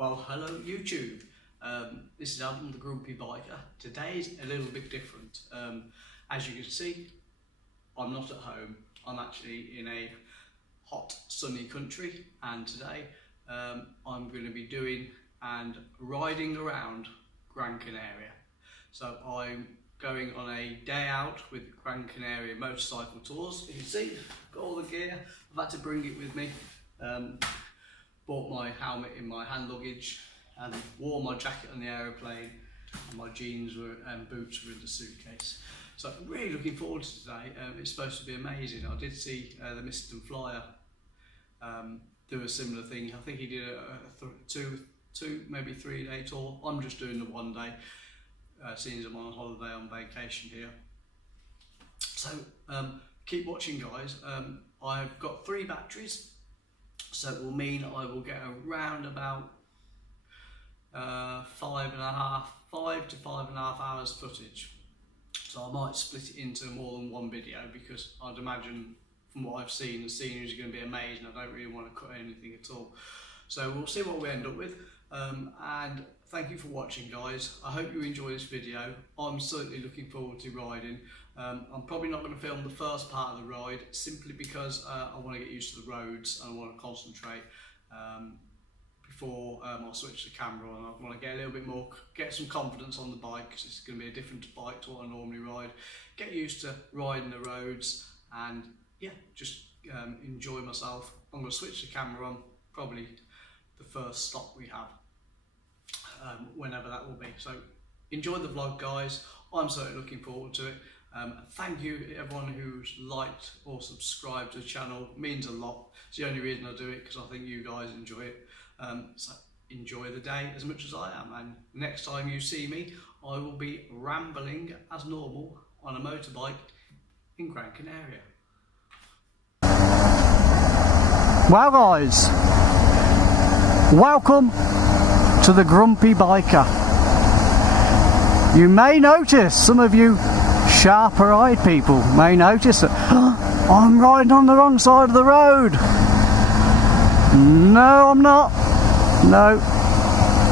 Well, hello YouTube. This is Adam, the Grumpy Biker. Today's a little bit different. As you can see, I'm not at home. I'm actually in a hot, sunny country, and today I'm going to be doing and riding around Grand Canaria. So I'm going on a day out with Grand Canaria Motorcycle Tours. You can see, I've got all the gear. I've had to bring it with me. Bought my helmet in my hand luggage and wore my jacket on the aeroplane, and my jeans and boots were in the suitcase. So I'm really looking forward to today. It's supposed to be amazing. I did see the Mr. Flyer do a similar thing. I think he did a two, maybe 3 day tour. I'm just doing the 1 day, seeing as I'm on holiday on vacation here. So keep watching, guys. I've got 3 batteries. So it will mean I will get around about 5 to 5.5 hours footage. So I might split it into more than one video, because I'd imagine from what I've seen, the scenery is going to be amazing. I don't really want to cut anything at all. So we'll see what we end up with. And thank you for watching, guys. I hope you enjoy this video. I'm certainly looking forward to riding. I'm probably not going to film the first part of the ride, simply because I want to get used to the roads and I want to concentrate before I'll switch the camera on. I want to get a little bit more, get some confidence on the bike, because it's going to be a different bike to what I normally ride. Get used to riding the roads and yeah, just enjoy myself. I'm going to switch the camera on, probably the first stop we have, whenever that will be. So enjoy the vlog, guys. I'm certainly looking forward to it. Thank you everyone who's liked or subscribed to the channel. It means a lot. It's the only reason I do it, because I think you guys enjoy it. So enjoy the day as much as I am, and next time you see me, I will be rambling as normal on a motorbike in Grand Canaria. Well, guys, welcome to the Grumpy Biker. You may notice, some of you sharper-eyed people may notice that I'm riding on the wrong side of the road. No, I'm not. No,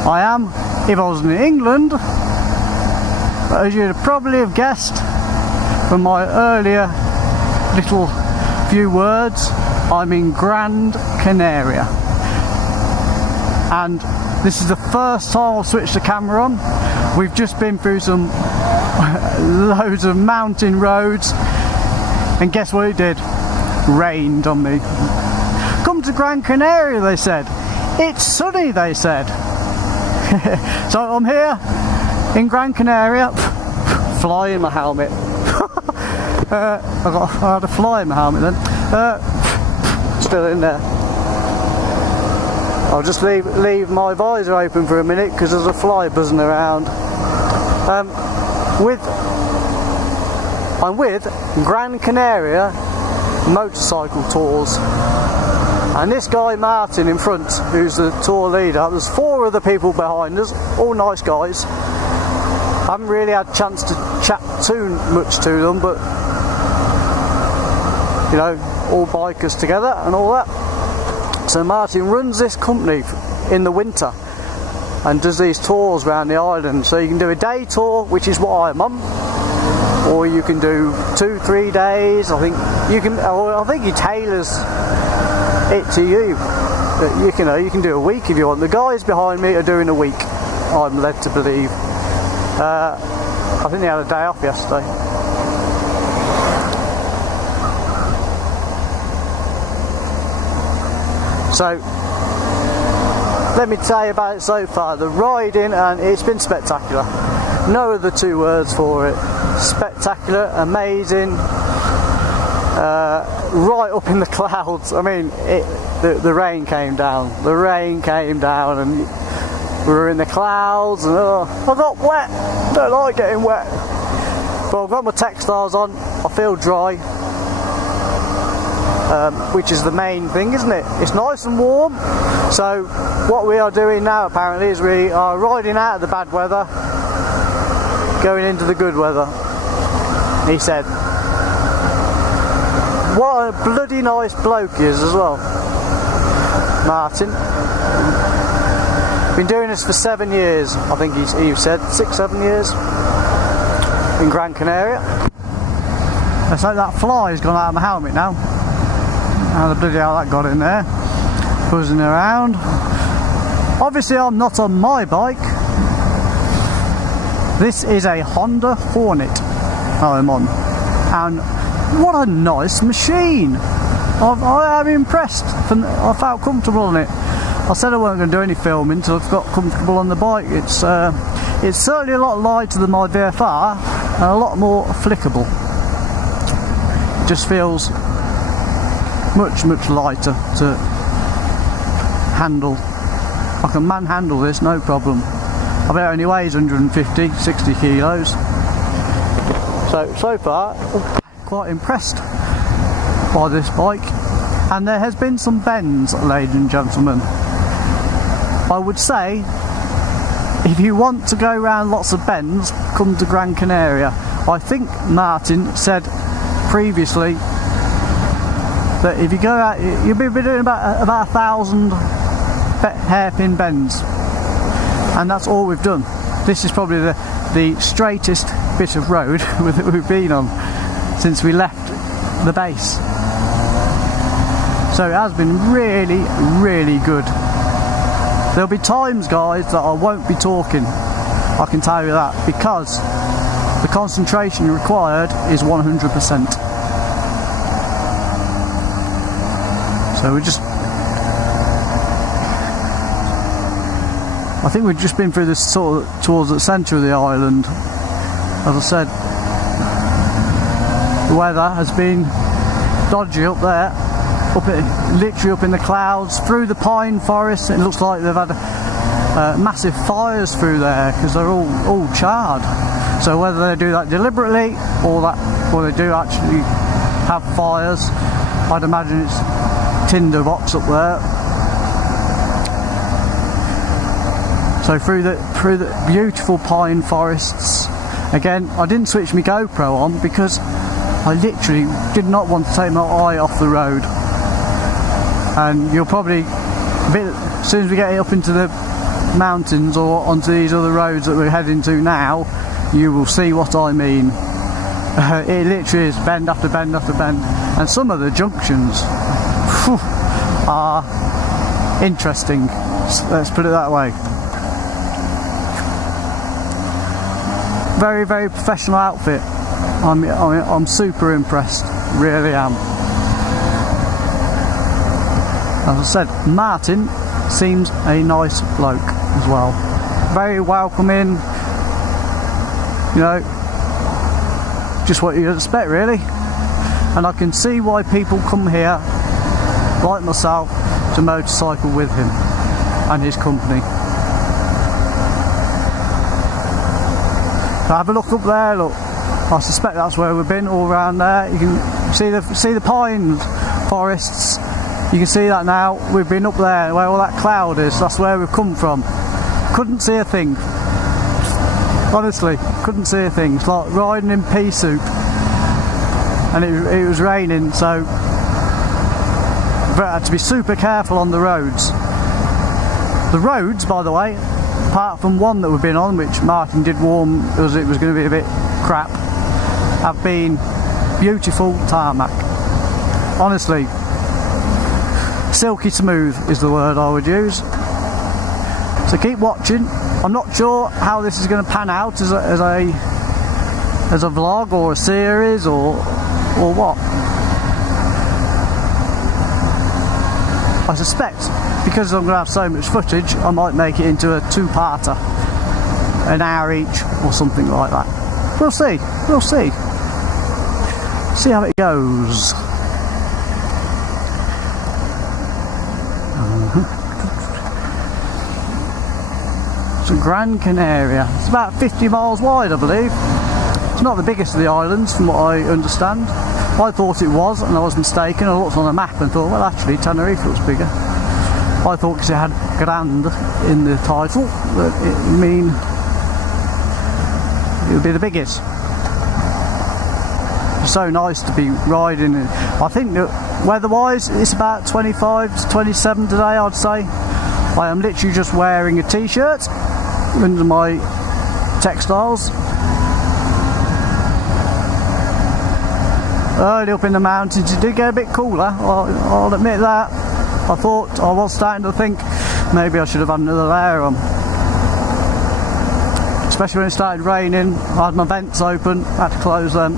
I am if I was in England. But as you'd probably have guessed from my earlier little few words, I'm in Grand Canaria. And this is the first time I've switched the camera on. We've just been through some loads of mountain roads, and guess what it did? Rained on me. Come to Grand Canaria, they said. It's sunny, they said. So I'm here in Gran Canaria, fly in my helmet. I had a fly in my helmet then. Still in there. I'll just leave my visor open for a minute, because there's a fly buzzing around. I'm with Grand Canaria Motorcycle Tours, and this guy Martin in front, who's the tour leader. There's 4 other people behind us, all nice guys. I haven't really had a chance to chat too much to them, but you know, all bikers together and all that. So Martin runs this company in the winter and does these tours around the island. So you can do a day tour, which is what I'm on, or you can do 2-3 days. I think you can, or I think he tailors it to you. You can do a week if you want. The guys behind me are doing a week, I'm led to believe. I think they had a day off yesterday. So let me tell you about it so far. The riding, and it's been spectacular. No other 2 words for it. Spectacular, amazing, right up in the clouds. I mean, the rain came down. The rain came down, and we were in the clouds, and I got wet. Don't like getting wet. But I've got my textiles on. I feel dry, which is the main thing, isn't it? It's nice and warm. So what we are doing now, apparently, is we are riding out of the bad weather, going into the good weather, he said. What a bloody nice bloke he is as well, Martin. Been doing this for 7 years, I think he said, 6-7 years in Grand Canaria. Let's hope that fly's gone out of my helmet now. How the bloody hell that got in there, buzzing around. Obviously I'm not on my bike. This is a Honda Hornet I'm on, and what a nice machine. I am impressed. I felt comfortable on it. I said I wasn't going to do any filming until I've got comfortable on the bike. It's certainly a lot lighter than my VFR and a lot more flickable. It just feels much lighter to handle. I can manhandle this, no problem. I bet it only weighs 150, 60 kilos. So far, quite impressed by this bike. And there has been some bends, ladies and gentlemen. I would say, if you want to go around lots of bends, come to Grand Canaria. I think Martin said previously that if you go out, you'll be doing about 1,000 hairpin bends, and that's all we've done. This is probably the straightest bit of road that we've been on since we left the base. So it has been really good. There'll be times, guys, that I won't be talking, I can tell you that, because the concentration required is 100%. So I think we've just been through this sort of towards the centre of the island. As I said, the weather has been dodgy up there, literally up in the clouds, through the pine forest. It looks like they've had massive fires through there because they're all charred. So whether they do that deliberately or they do actually have fires, I'd imagine it's tinder box up there. So through the beautiful pine forests. Again, I didn't switch my GoPro on because I literally did not want to take my eye off the road. And you'll probably, as soon as we get up into the mountains or onto these other roads that we're heading to now, you will see what I mean. It literally is bend after bend after bend, and some of the junctions are interesting, let's put it that way. Very professional outfit. I'm super impressed, really am. As I said, Martin seems a nice bloke as well. Very welcoming, you know, just what you'd expect really. And I can see why people come here, like myself, to motorcycle with him and his company. Have a look up there, look. I suspect that's where we've been, all around there. You can see the pine forests. You can see that now. We've been up there where all that cloud is. That's where we've come from. Couldn't see a thing. Honestly, couldn't see a thing. It's like riding in pea soup. And it was raining, so I had to be super careful on the roads. The roads, by the way, apart from one that we've been on, which Martin did warn us it was going to be a bit crap, have been beautiful tarmac. Honestly, silky smooth is the word I would use. So keep watching. I'm not sure how this is going to pan out as a vlog or a series or what. I suspect because I'm going to have so much footage, I might make it into a two-parter, an hour each or something like that. We'll see. See how it goes. So Grand Canaria. It's about 50 miles wide, I believe. It's not the biggest of the islands, from what I understand. I thought it was, and I was mistaken. I looked on a map and thought, well, actually, Tenerife looks bigger. I thought because it had Grand in the title, that it would mean it would be the biggest. It's so nice to be riding. I think that weather-wise, it's about 25 to 27 today, I'd say. I am literally just wearing a t-shirt under my textiles. Early up in the mountains it did get a bit cooler, I'll admit that. I was starting to think maybe I should have had another layer on. Especially when it started raining, I had my vents open, had to close them.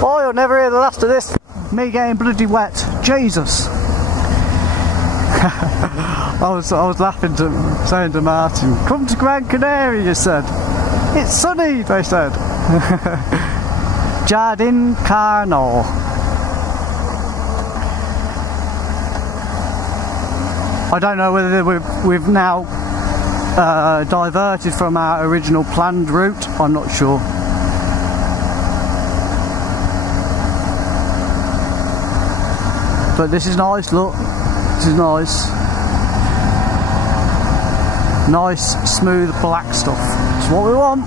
Oh, you'll never hear the last of this. Me getting bloody wet. Jesus. I was laughing, saying to Martin, come to Grand Canaria, you said. It's sunny, they said. Jardin Carnal. I don't know whether we've now diverted from our original planned route. I'm not sure. But this is nice, look. This is nice. Nice, smooth, black stuff. It's what we want.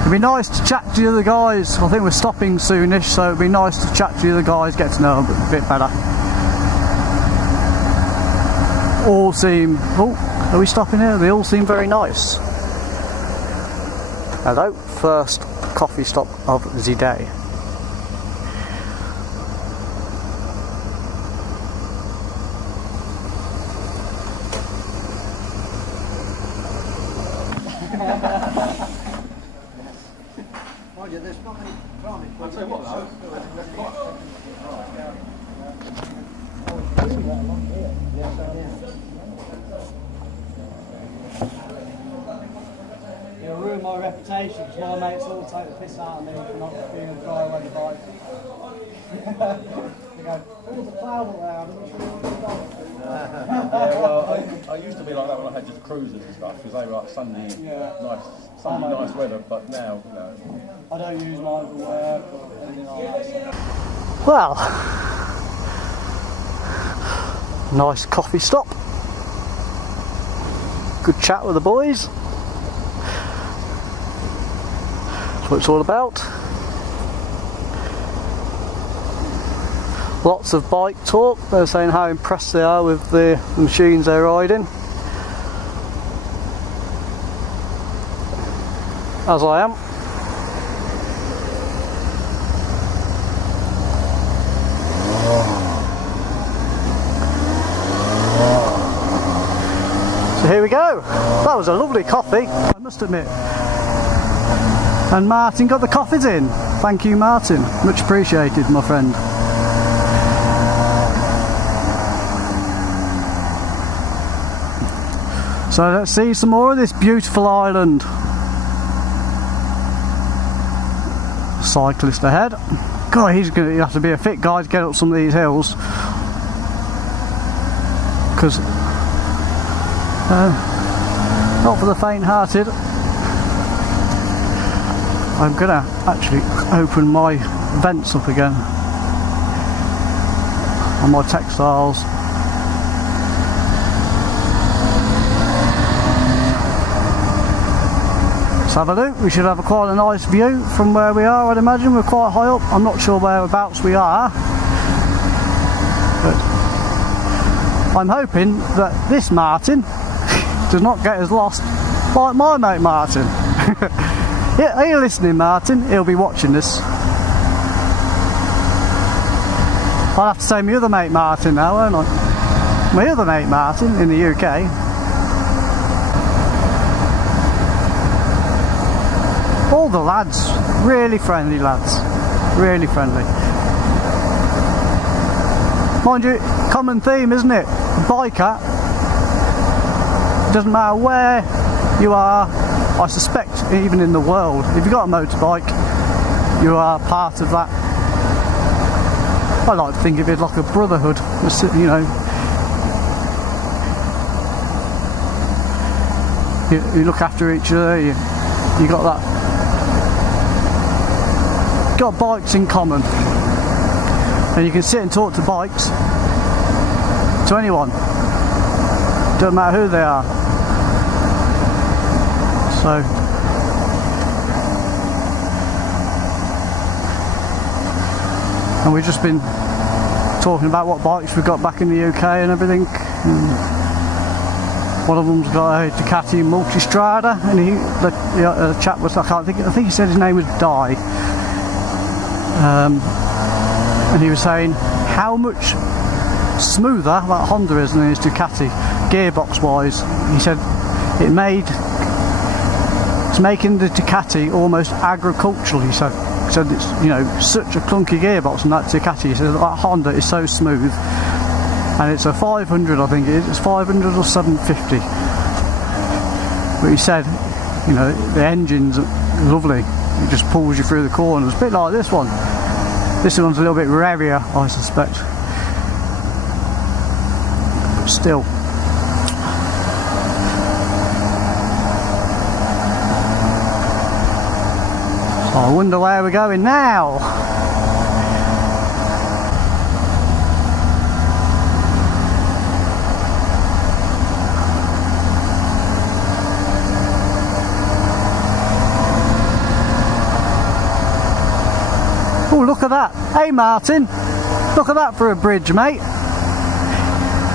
It'd be nice to chat to the other guys. I think we're stopping soonish, so it'd be nice to chat to the other guys, get to know them a bit better. All seem... Oh, are we stopping here? They all seem very nice. Hello, first coffee stop of the day. I'll tell you what though, It'll ruin my reputation because my mates all take the piss out of me for not being able to drive away the bike. They go, there's a cloud around, I'm not sure what you're doing. yeah, well, I used to be like that when I had just cruisers and stuff, because they were like sunny, nice weather, but now, you know. I don't use mine for work or anything like that. Well, nice coffee stop. Good chat with the boys. That's what it's all about. Lots of bike talk. They're saying how impressed they are with the machines they're riding. As I am. So here we go. That was a lovely coffee, I must admit. And Martin got the coffees in. Thank you, Martin. Much appreciated, my friend. So let's see some more of this beautiful island. Cyclist ahead. God, he's going to have to be a fit guy to get up some of these hills. Because not for the faint-hearted. I'm going to actually open my vents up again on my textiles. Let's have a look. We should have quite a nice view from where we are. I'd imagine we're quite high up. I'm not sure whereabouts we are, but I'm hoping that this Martin does not get us lost like my mate Martin. Yeah, are you listening, Martin? He'll be watching this. I'll have to say my other mate Martin now, won't I? My other mate Martin in the UK. All the lads, really friendly lads, really friendly. Mind you, common theme, isn't it? Biker, doesn't matter where you are, I suspect even in the world, if you've got a motorbike, you are part of that. I like to think of it like a brotherhood, you know. You look after each other, you got that. Got bikes in common, and you can sit and talk to bikes, to anyone, don't matter who they are. So and we've just been talking about what bikes we've got back in the UK and everything. One of them's got a Ducati Multistrada, and the chap was, I think he said his name was Di, and he was saying how much smoother that Honda is than his Ducati, gearbox wise. He said it's making the Ducati almost agricultural. He said it's, you know, such a clunky gearbox in that Ducati. He said that Honda is so smooth. And it's a 500, I think it is. It's 500 or 750. But he said, you know, the engine's lovely. It just pulls you through the corners. A bit like this one. This one's a little bit rarer, I suspect. But still. So I wonder where we're going now. Oh, look at that. Hey Martin, look at that for a bridge, mate.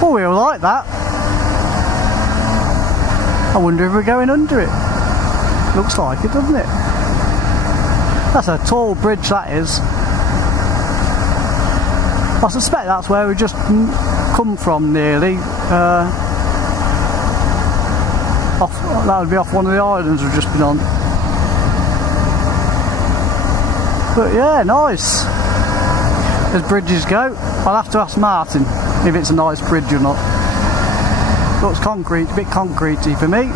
Oh, we'll like that. I wonder if we're going under it. Looks like it, doesn't it? That's a tall bridge, that is. I suspect that's where we just come from nearly. That would be off one of the islands we've just been on. But yeah, nice. As bridges go, I'll have to ask Martin if it's a nice bridge or not. Looks concrete, a bit concretey for me.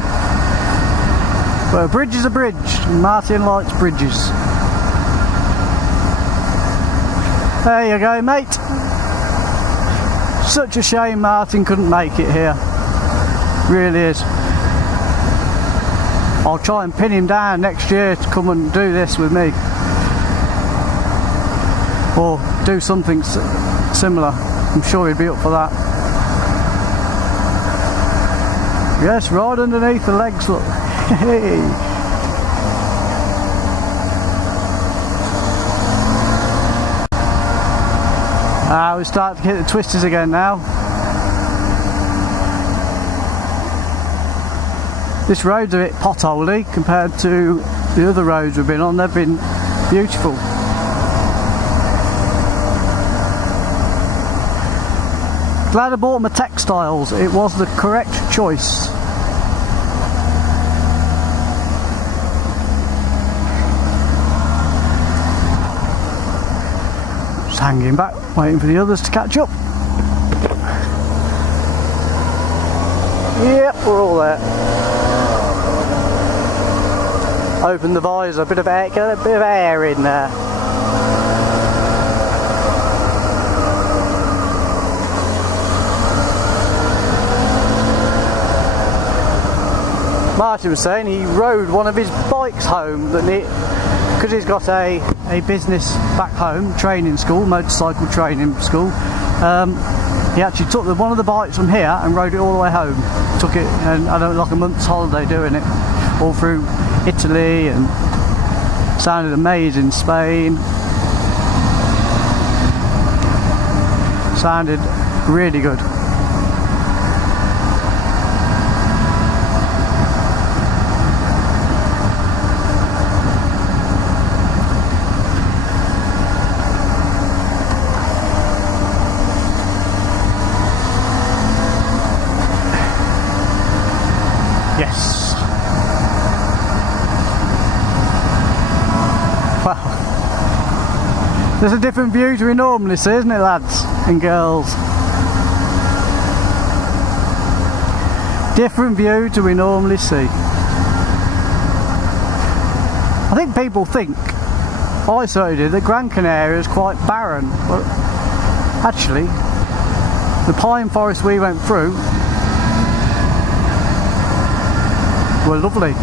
But a bridge is a bridge, and Martin likes bridges. There you go, mate. Such a shame Martin couldn't make it here. Really is. I'll try and pin him down next year to come and do this with me. Or do something similar. I'm sure he'd be up for that. Yes, right underneath the legs, look. Hey. We start to hit the twisters again now. This road's a bit potholey compared to the other roads we've been on. They've been beautiful. Glad I bought my textiles. It was the correct choice. Just hanging back, waiting for the others to catch up. Yep, we're all there. Open the visor, a bit of air, get a bit of air in there. Martin was saying he rode one of his bikes home because he's got a business back home, training school, motorcycle training school. He actually took one of the bikes from here and rode it all the way home. Took it, and I don't know, like a month's holiday doing it, all through Italy, and sounded amazing. Spain, sounded really good. Yes. Well, there's a different view to we normally see, isn't it, lads and girls? Different view to we normally see. I think people think, I certainly did, that Grand Canaria is quite barren, but actually the pine forest we went through were lovely.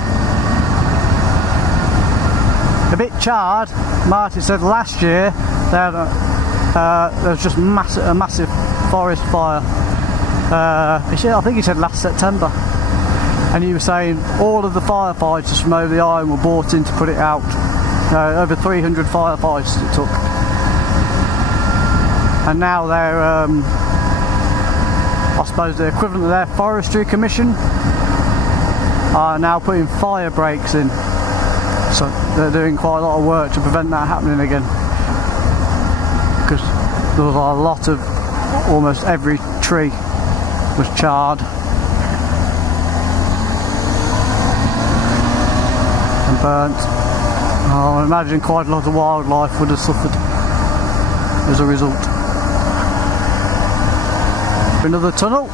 A bit charred. Martin said last year there was just a massive forest fire. I think he said last September, and he was saying all of the firefighters from over the island were brought in to put it out. Over 300 firefights it took. and now they're, I suppose the equivalent of their forestry commission, are now putting fire breaks in. So they're doing quite a lot of work to prevent that happening again. Because there was a lot of, almost every tree was charred and burnt. I imagine quite a lot of wildlife would have suffered as a result. Another tunnel.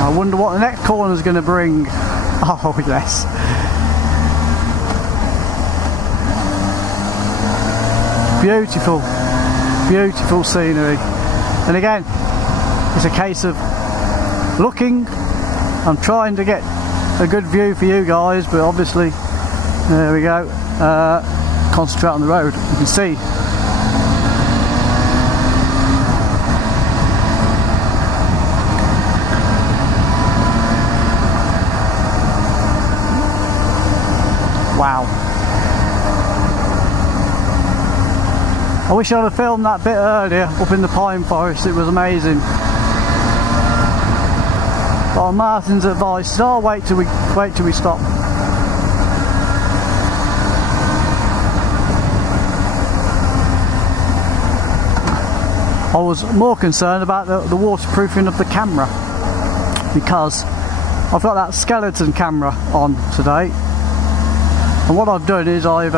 I wonder what the next corner is going to bring. Oh yes. Beautiful, beautiful scenery. And again, it's a case of looking. I'm trying to get a good view for you guys, but obviously, there we go. Concentrate on the road. You can see. Wow. I wish I'd have filmed that bit earlier up in the pine forest. It was amazing. But on Martin's advice, oh, wait till we stop. I was more concerned about the waterproofing of the camera, because I've got that skeleton camera on today. And what I've done is I've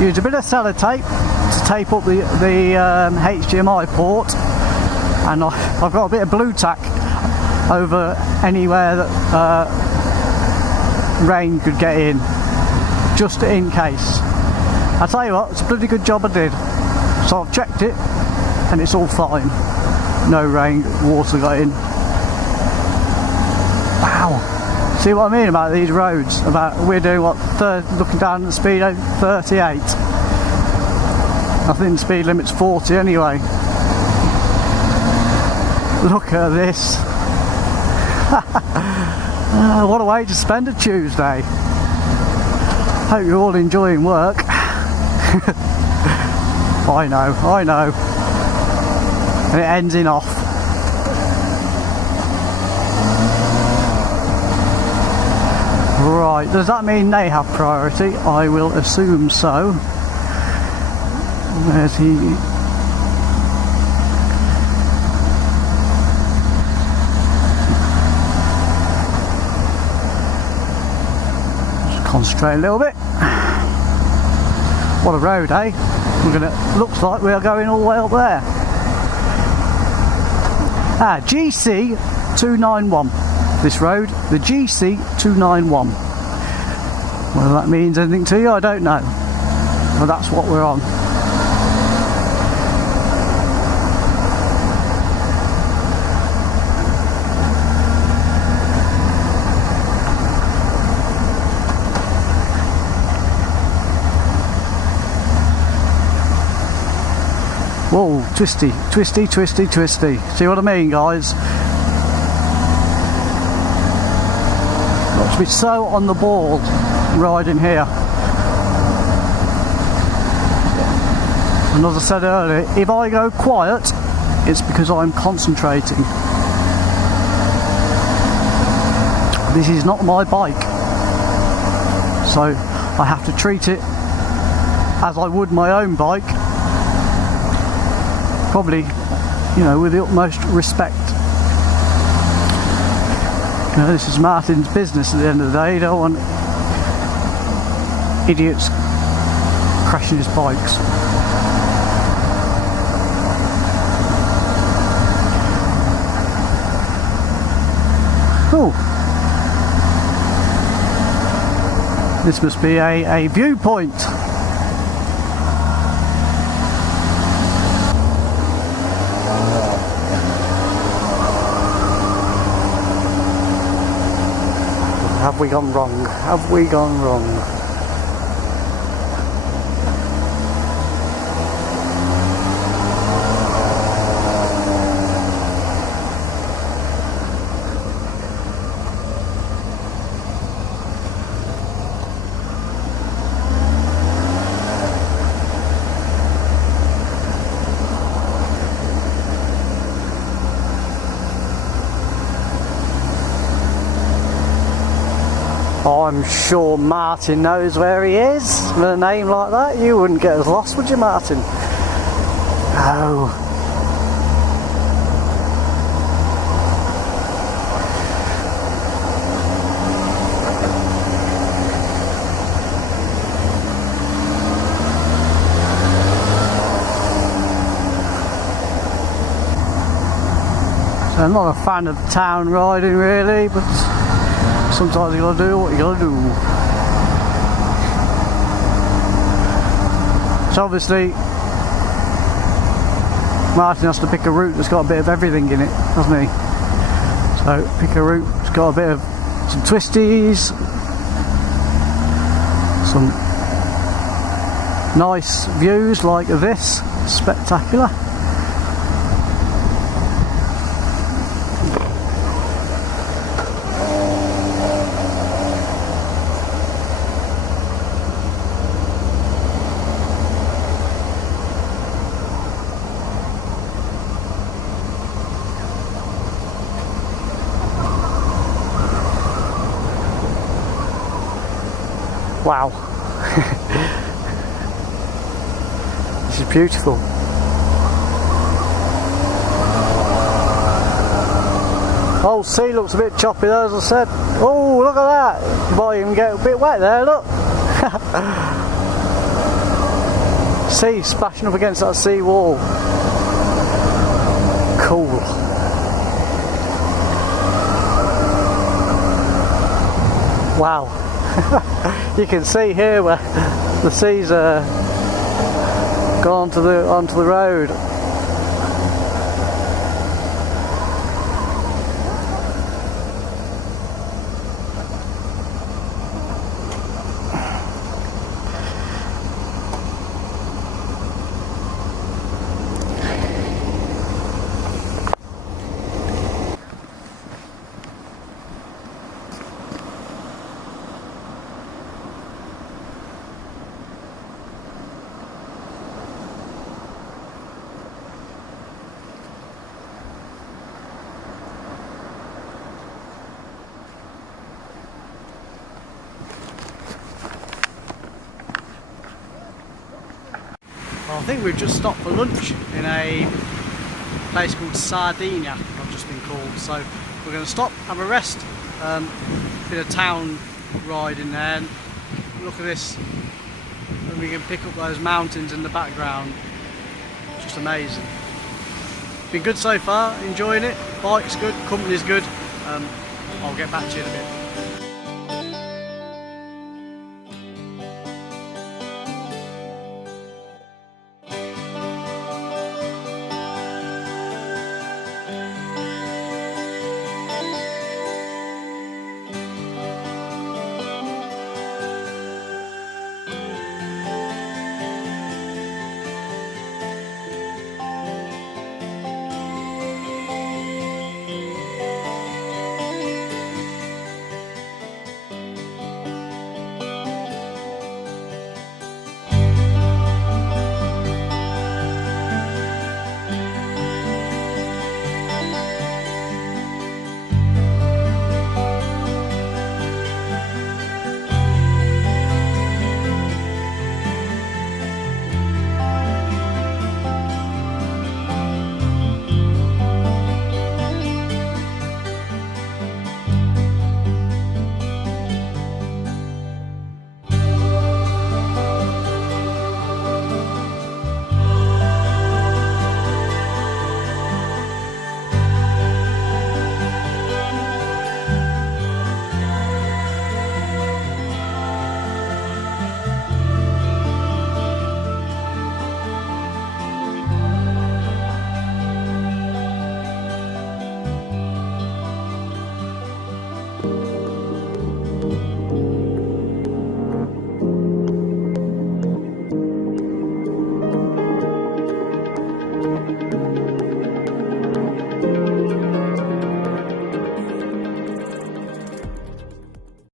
used a bit of sellotape to tape up the HDMI port, and I've got a bit of blue tack over anywhere that rain could get in, just in case. I tell you what, it's a bloody good job I did. So I've checked it, and it's all fine. No rain, water got in. Wow. See what I mean about these roads? We're doing what, looking down at the speed 38. I think the speed limit's 40 anyway. Look at this. What a way to spend a Tuesday. Hope you're all enjoying work. I know. And it ends in off. Right, does that mean they have priority? I will assume so. Where's he? Just concentrate a little bit. What a road, eh? Looks like we are going all the way up there. GC 291. This road, the GC 291. Whether that means anything to you, I don't know. But that's what we're on. Whoa, twisty. See what I mean, guys? Got to be so on the ball riding here. And as I said earlier, if I go quiet, it's because I'm concentrating. This is not my bike, so I have to treat it as I would my own bike. Probably, you know, with the utmost respect. You know, this is Martin's business at the end of the day. You don't want idiots crashing his bikes. Oh, this must be a viewpoint. Have we gone wrong? Have we gone wrong? I'm sure Martin knows where he is. With a name like that, you wouldn't get us lost, would you, Martin? No. So I'm not a fan of town riding really, but sometimes you gotta do what you gotta do. So obviously Martin has to pick a route that's got a bit of everything in it, doesn't he? So pick a route that's got a bit of some twisties, some nice views like this, spectacular. Wow. This is beautiful. Oh, sea looks a bit choppy there, as I said. Oh, look at that. You might even get a bit wet there, look. Sea splashing up against that sea wall. Cool. Wow. You can see here where the sea's gone onto the road. I think we've just stopped for lunch in a place called Sardinia, I've just been called. So we're going to stop, have a rest, bit of town ride in there, and look at this, and we can pick up those mountains in the background. Just amazing. Been good so far, enjoying it, bike's good, company's good. I'll get back to you in a bit.